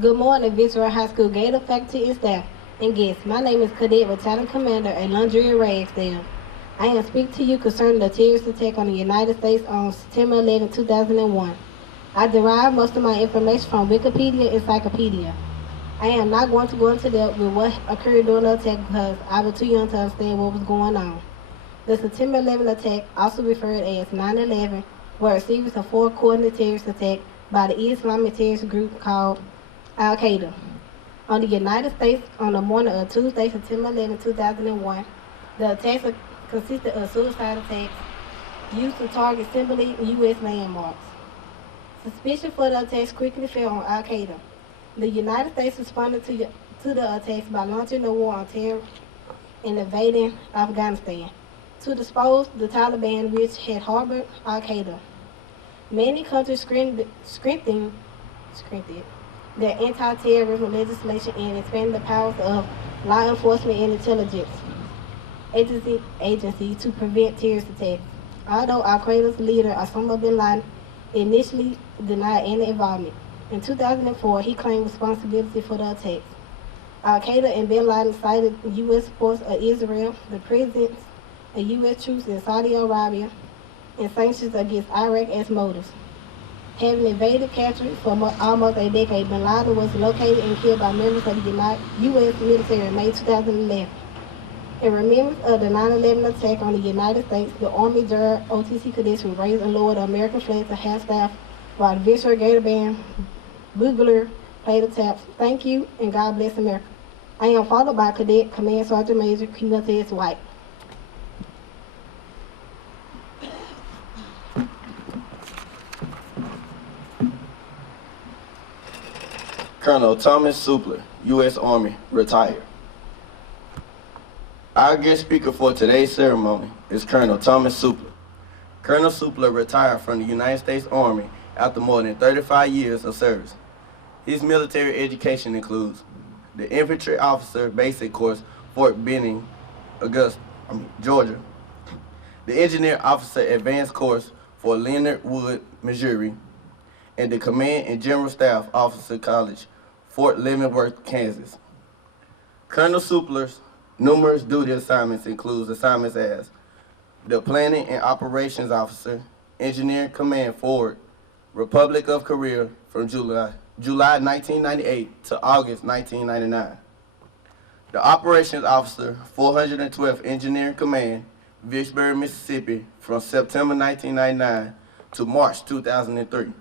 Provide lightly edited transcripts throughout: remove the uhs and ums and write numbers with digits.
Good morning, Vicksburg High School Gator faculty and staff and guests. My name is Cadet Battalion Commander at Laundry Ragsdale. I am speaking to you concerning the terrorist attack on the United States on September 11, 2001. I derived most of my information from Wikipedia Encyclopedia. I am not going to go into depth with what occurred during the attack because I was too young to understand what was going on. The September 11 attack, also referred as 9/11, was a series of four coordinated terrorist attacks by the Islamic terrorist group called Al-Qaeda on the United States on the morning of Tuesday, September 11, 2001. The attacks consisted of suicide attacks used to target symbolic U.S. landmarks. Suspicion for the attacks quickly fell on Al-Qaeda. The United States responded to the attacks by launching a war on terror and invading Afghanistan to dispose the Taliban, which had harbored Al-Qaeda. Many countries strengthened their anti-terrorism legislation and expanded the powers of law enforcement and intelligence agencies to prevent terrorist attacks. Although Al-Qaeda's leader, Osama bin Laden, initially denied any involvement, in 2004 he claimed responsibility for the attacks. Al-Qaeda and bin Laden cited U.S. supports of Israel, the presence of U.S. troops in Saudi Arabia, and sanctions against Iraq as motives. Having evaded capture for almost a decade, bin Laden was located and killed by members of the U.S. military in May 2011. In remembrance of the 9/11 attack on the United States, the Army Reserve OTC cadets will raise and lower the American flag to half staff while the Vicksburg Gator Band bugler played the taps. Thank you, and God bless America. I am followed by Cadet Command Sergeant Major Cornelius White. Colonel Thomas Supler, U.S. Army, retired. Our guest speaker for today's ceremony is Colonel Thomas Supler. Colonel Supler retired from the United States Army after more than 35 years of service. His military education includes the Infantry Officer Basic Course, Fort Benning, Georgia, the Engineer Officer Advanced Course for Leonard Wood, Missouri, and the Command and General Staff Officer College, Fort Leavenworth, Kansas. Colonel Supler's numerous duty assignments include assignments as the Planning and Operations Officer, Engineering Command Forward, Republic of Korea from July 1998 to August 1999. The Operations Officer, 412th Engineering Command, Vicksburg, Mississippi from September 1999 to March 2003.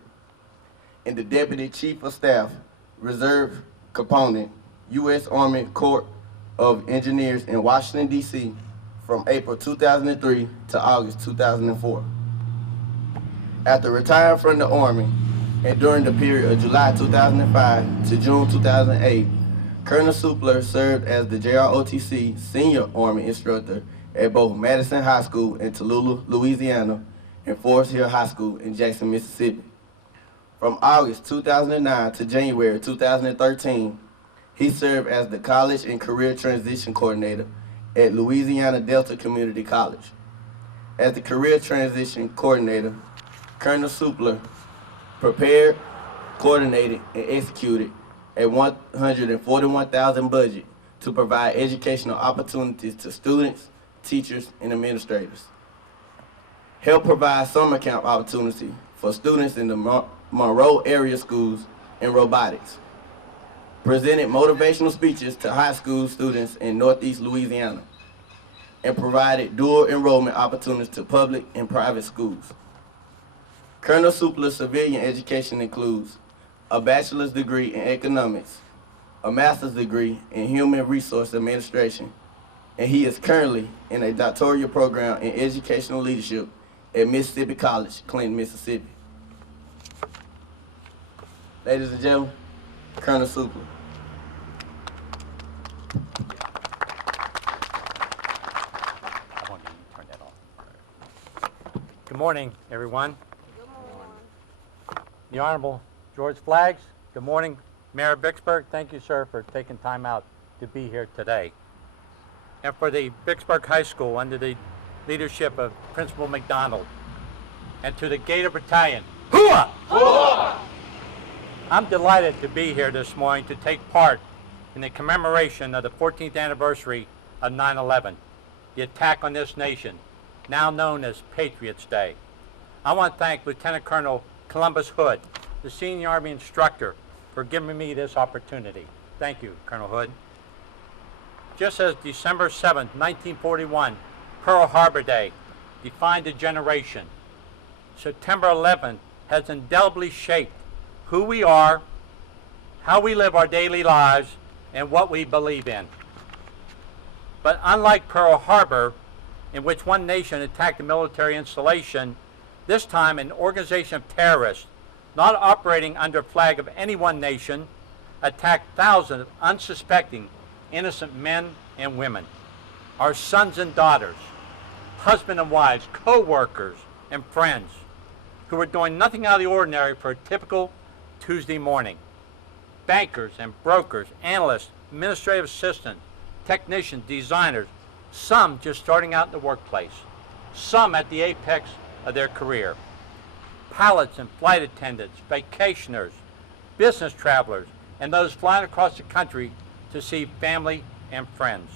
And the Deputy Chief of Staff, Reserve Component, U.S. Army Corps of Engineers in Washington, D.C. from April 2003 to August 2004. After retiring from the Army and during the period of July 2005 to June 2008, Colonel Supler served as the JROTC Senior Army Instructor at both Madison High School in Tallulah, Louisiana, and Forest Hill High School in Jackson, Mississippi. From August 2009 to January 2013, he served as the College and Career Transition Coordinator at Louisiana Delta Community College. As the Career Transition Coordinator, Colonel Supler prepared, coordinated, and executed a $141,000 budget to provide educational opportunities to students, teachers, and administrators. Helped provide summer camp opportunity for students in the Monroe area schools in robotics. Presented motivational speeches to high school students in Northeast Louisiana, and provided dual enrollment opportunities to public and private schools. Colonel Supler's civilian education includes a bachelor's degree in economics, a master's degree in human resource administration, and he is currently in a doctoral program in educational leadership at Mississippi College, Clinton, Mississippi. Ladies and gentlemen, Colonel Supler. Good morning, everyone. Good morning. The Honorable George Flaggs, good morning. Mayor of Vicksburg, thank you, sir, for taking time out to be here today. And for the Vicksburg High School, under the leadership of Principal McDonald, and to the Gator Battalion, hooah! Hooah! I'm delighted to be here this morning to take part in the commemoration of the 14th anniversary of 9/11, the attack on this nation, now known as Patriots' Day. I want to thank Lieutenant Colonel Columbus Hood, the senior Army instructor, for giving me this opportunity. Thank you, Colonel Hood. Just as December 7, 1941, Pearl Harbor Day, defined a generation, September 11th has indelibly shaped who we are, how we live our daily lives, and what we believe in. But unlike Pearl Harbor, in which one nation attacked a military installation, this time an organization of terrorists, not operating under a flag of any one nation, attacked thousands of unsuspecting, innocent men and women, our sons and daughters, husbands and wives, co-workers and friends, who were doing nothing out of the ordinary for a typical Tuesday morning. Bankers and brokers, analysts, administrative assistants, technicians, designers, some just starting out in the workplace, some at the apex of their career. Pilots and flight attendants, vacationers, business travelers, and those flying across the country to see family and friends.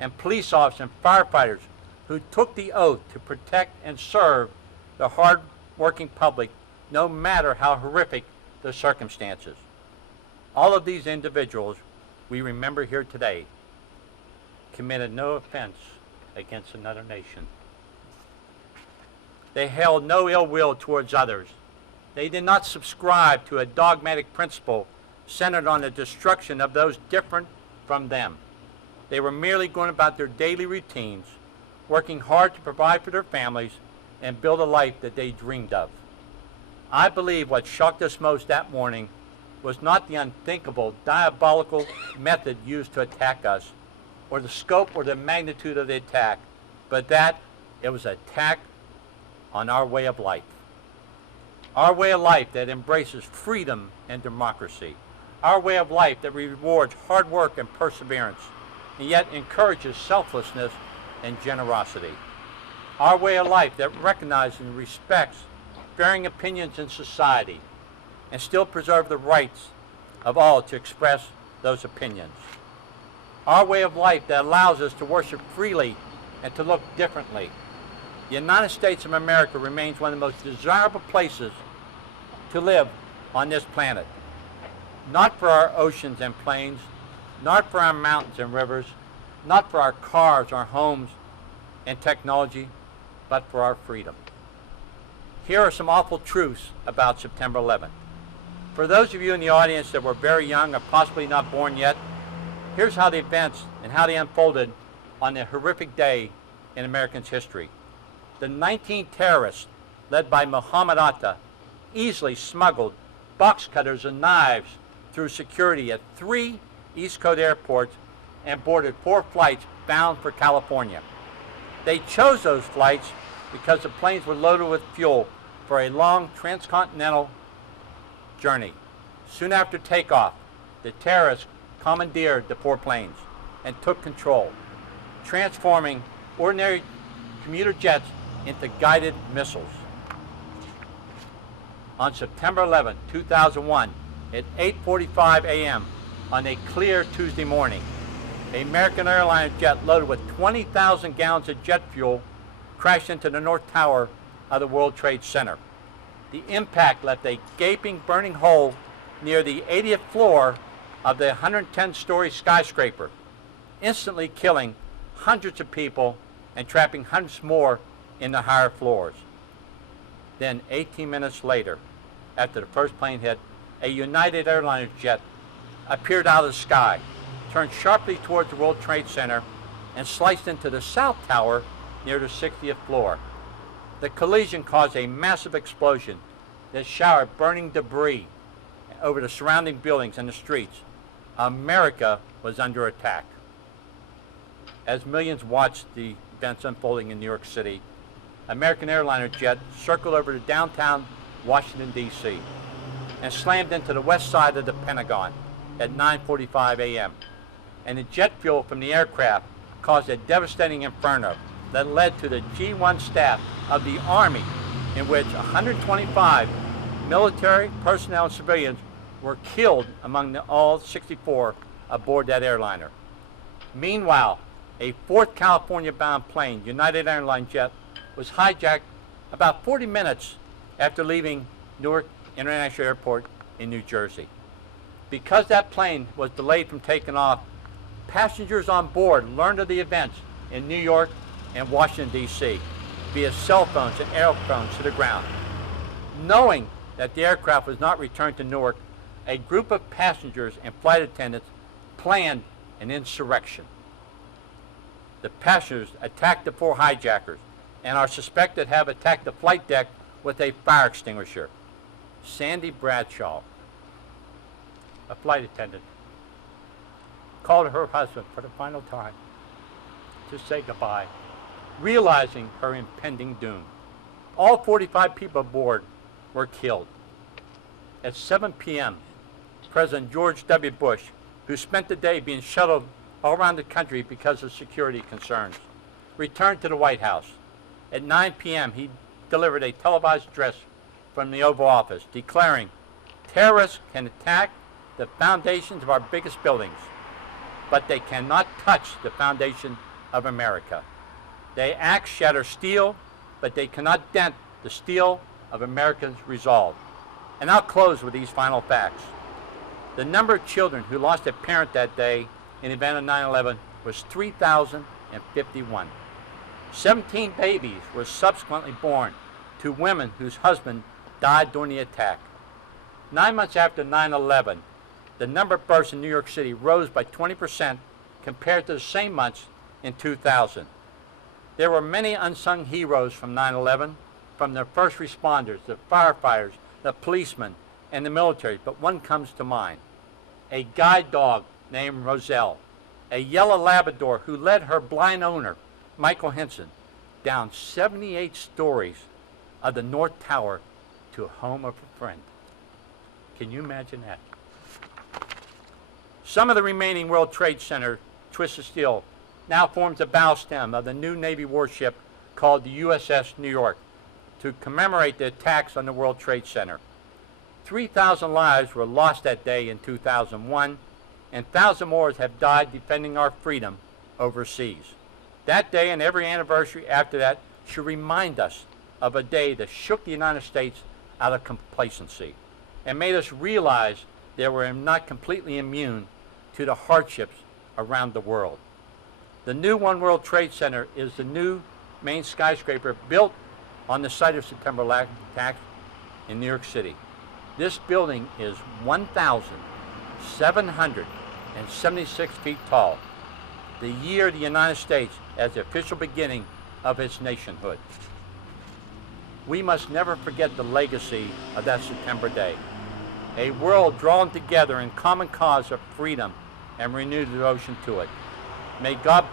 And police officers and firefighters who took the oath to protect and serve the hard-working public, no matter how horrific the circumstances. All of these individuals we remember here today committed no offense against another nation. They held no ill will towards others. They did not subscribe to a dogmatic principle centered on the destruction of those different from them. They were merely going about their daily routines, working hard to provide for their families and build a life that they dreamed of. I believe what shocked us most that morning was not the unthinkable, diabolical method used to attack us, or the scope or the magnitude of the attack, but that it was an attack on our way of life. Our way of life that embraces freedom and democracy. Our way of life that rewards hard work and perseverance, and yet encourages selflessness and generosity. Our way of life that recognizes and respects varying opinions in society, and still preserve the rights of all to express those opinions. Our way of life that allows us to worship freely and to look differently. The United States of America remains one of the most desirable places to live on this planet. Not for our oceans and plains, not for our mountains and rivers, not for our cars, our homes, and technology, but for our freedom. Here are some awful truths about September 11th. For those of you in the audience that were very young or possibly not born yet, here's how the events and how they unfolded on a horrific day in Americans' history. The 19 terrorists, led by Muhammad Atta, easily smuggled box cutters and knives through security at 3 East Coast airports and boarded 4 flights bound for California. They chose those flights because the planes were loaded with fuel for a long transcontinental journey. Soon after takeoff, the terrorists commandeered the 4 planes and took control, transforming ordinary commuter jets into guided missiles. On September 11, 2001, at 8:45 a.m. on a clear Tuesday morning, an American Airlines jet loaded with 20,000 gallons of jet fuel crashed into the North Tower of the World Trade Center. The impact left a gaping, burning hole near the 80th floor of the 110-story skyscraper, instantly killing hundreds of people and trapping hundreds more in the higher floors. Then 18 minutes later, after the first plane hit, a United Airlines jet appeared out of the sky, turned sharply towards the World Trade Center, and sliced into the South Tower near the 60th floor. The collision caused a massive explosion that showered burning debris over the surrounding buildings and the streets. America was under attack. As millions watched the events unfolding in New York City, American Airlines jet circled over to downtown Washington, D.C. and slammed into the west side of the Pentagon at 9:45 a.m. And the jet fuel from the aircraft caused a devastating inferno that led to the G1 staff of the Army, in which 125 military personnel and civilians were killed among all 64 aboard that airliner. Meanwhile, a 4th California-bound plane, United Airlines jet, was hijacked about 40 minutes after leaving Newark International Airport in New Jersey. Because that plane was delayed from taking off, passengers on board learned of the events in New York and Washington, D.C. via cell phones and aerophones to the ground. Knowing that the aircraft was not returned to Newark, a group of passengers and flight attendants planned an insurrection. The passengers attacked the 4 hijackers and are suspected to have attacked the flight deck with a fire extinguisher. Sandy Bradshaw, a flight attendant, called her husband for the final time to say goodbye, realizing her impending doom. All 45 people aboard were killed. At 7 p.m., President George W. Bush, who spent the day being shuttled all around the country because of security concerns, returned to the White House. At 9 p.m., he delivered a televised address from the Oval Office, declaring, "Terrorists can attack the foundations of our biggest buildings, but they cannot touch the foundation of America. They axe shatter steel, but they cannot dent the steel of Americans' resolve." And I'll close with these final facts. The number of children who lost a parent that day in the event of 9/11 was 3,051. 17 babies were subsequently born to women whose husband died during the attack. 9 months after 9/11, the number of births in New York City rose by 20% compared to the same months in 2000. There were many unsung heroes from 9/11, from the first responders, the firefighters, the policemen, and the military, but one comes to mind. A guide dog named Roselle, a yellow Labrador who led her blind owner, Michael Henson, down 78 stories of the North Tower to a home of a friend. Can you imagine that? Some of the remaining World Trade Center twisted steel now forms the bow stem of the new Navy warship called the USS New York to commemorate the attacks on the World Trade Center. 3,000 lives were lost that day in 2001, and 1,000 more have died defending our freedom overseas. That day and every anniversary after that should remind us of a day that shook the United States out of complacency and made us realize that we're not completely immune to the hardships around the world. The new One World Trade Center is the new main skyscraper built on the site of September attacks in New York City. This building is 1,776 feet tall, the year the United States as the official beginning of its nationhood. We must never forget the legacy of that September day, a world drawn together in common cause of freedom and renewed devotion to it. May God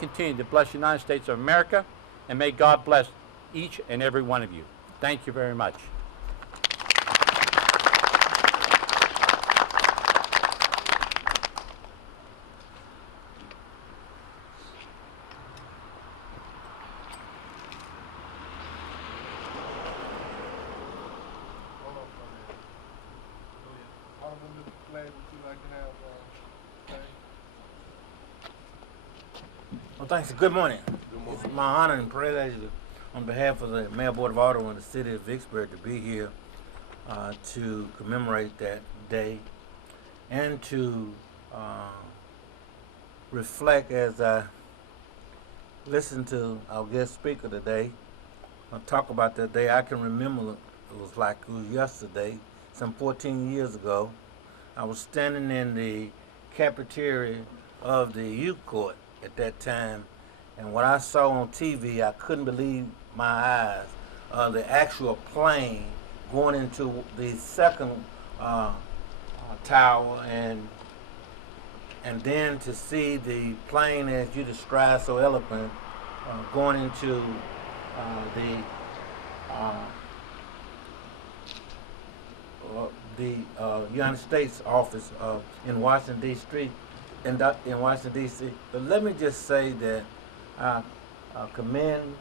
continue to bless the United States of America, and may God bless each and every one of you. Thank you very much. Well, thanks. Good morning. It's my honor and privilege on behalf of the Mayor Board of Aldermen in the city of Vicksburg to be here to commemorate that day and to reflect as I listen to our guest speaker today talk about that day. I can remember it was like it was yesterday, some 14 years ago. I was standing in the cafeteria of the youth court at that time, and what I saw on TV, I couldn't believe my eyes. The actual plane going into the second tower, and then to see the plane, as you described so eloquent, going into the United States office in Washington D.C. In Washington D.C. But let me just say that I commend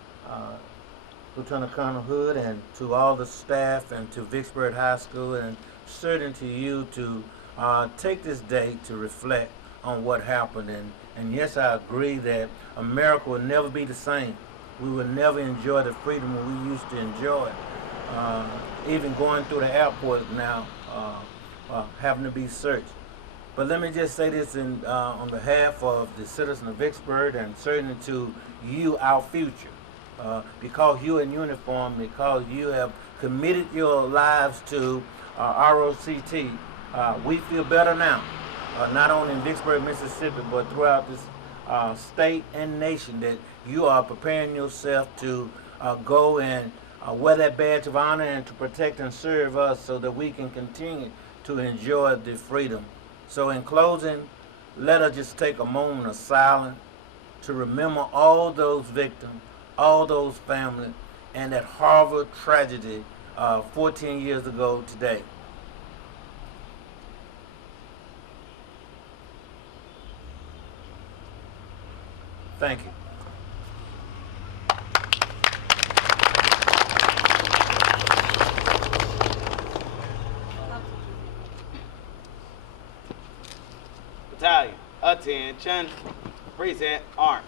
Lieutenant Colonel Hood, and to all the staff, and to Vicksburg High School, and certainly to you to take this day to reflect on what happened. And yes, I agree that America will never be the same. We will never enjoy the freedom we used to enjoy. Even going through the airport now, having to be searched. But let me just say this on behalf of the citizens of Vicksburg, and certainly to you, our future. Because you're in uniform, because you have committed your lives to ROCT, we feel better now, not only in Vicksburg, Mississippi, but throughout this state and nation, that you are preparing yourself to go and wear that badge of honor and to protect and serve us so that we can continue to enjoy the freedom. So in closing, let us just take a moment of silence to remember all those victims, all those families, and that horrible tragedy 14 years ago today. Thank you. Battalion, attention, present arms.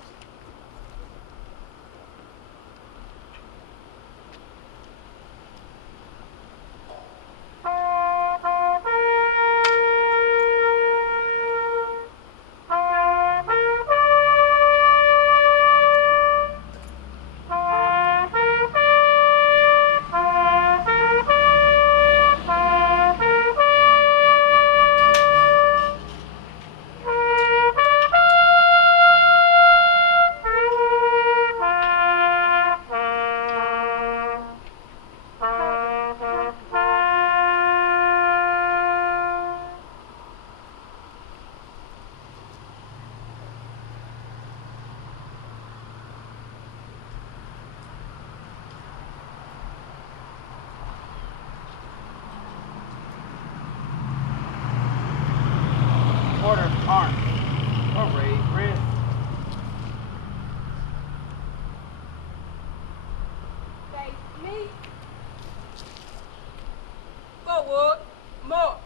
Order, arms. Parade, red. Face me. Forward. March.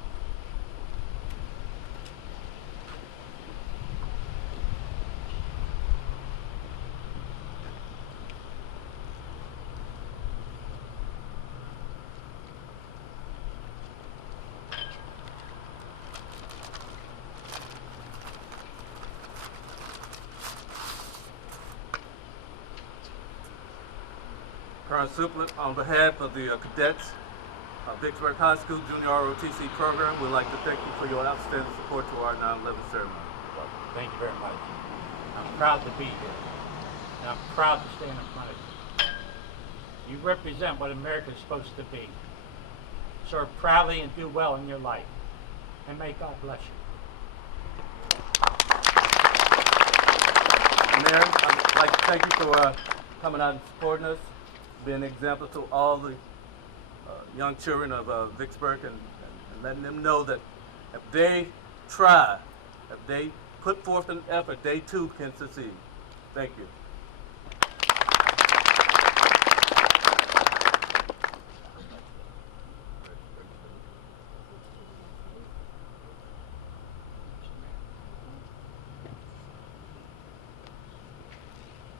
Colonel Suplet, on behalf of the cadets of Vicksburg High School Junior ROTC program, we'd like to thank you for your outstanding support to our 9/11 ceremony. Thank you very much. I'm proud to be here, and I'm proud to stand in front of you. You represent what America is supposed to be. Serve proudly and do well in your life, and may God bless you. Mayor, I'd like to thank you for coming out and supporting us, being an example to all the young children of Vicksburg, and letting them know that if they try, if they put forth an effort, they too can succeed. Thank you.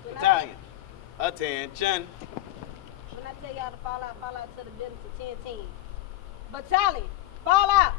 Battalion, attention. When I tell y'all to fall out to the building to 10-10. Battalion, fall out.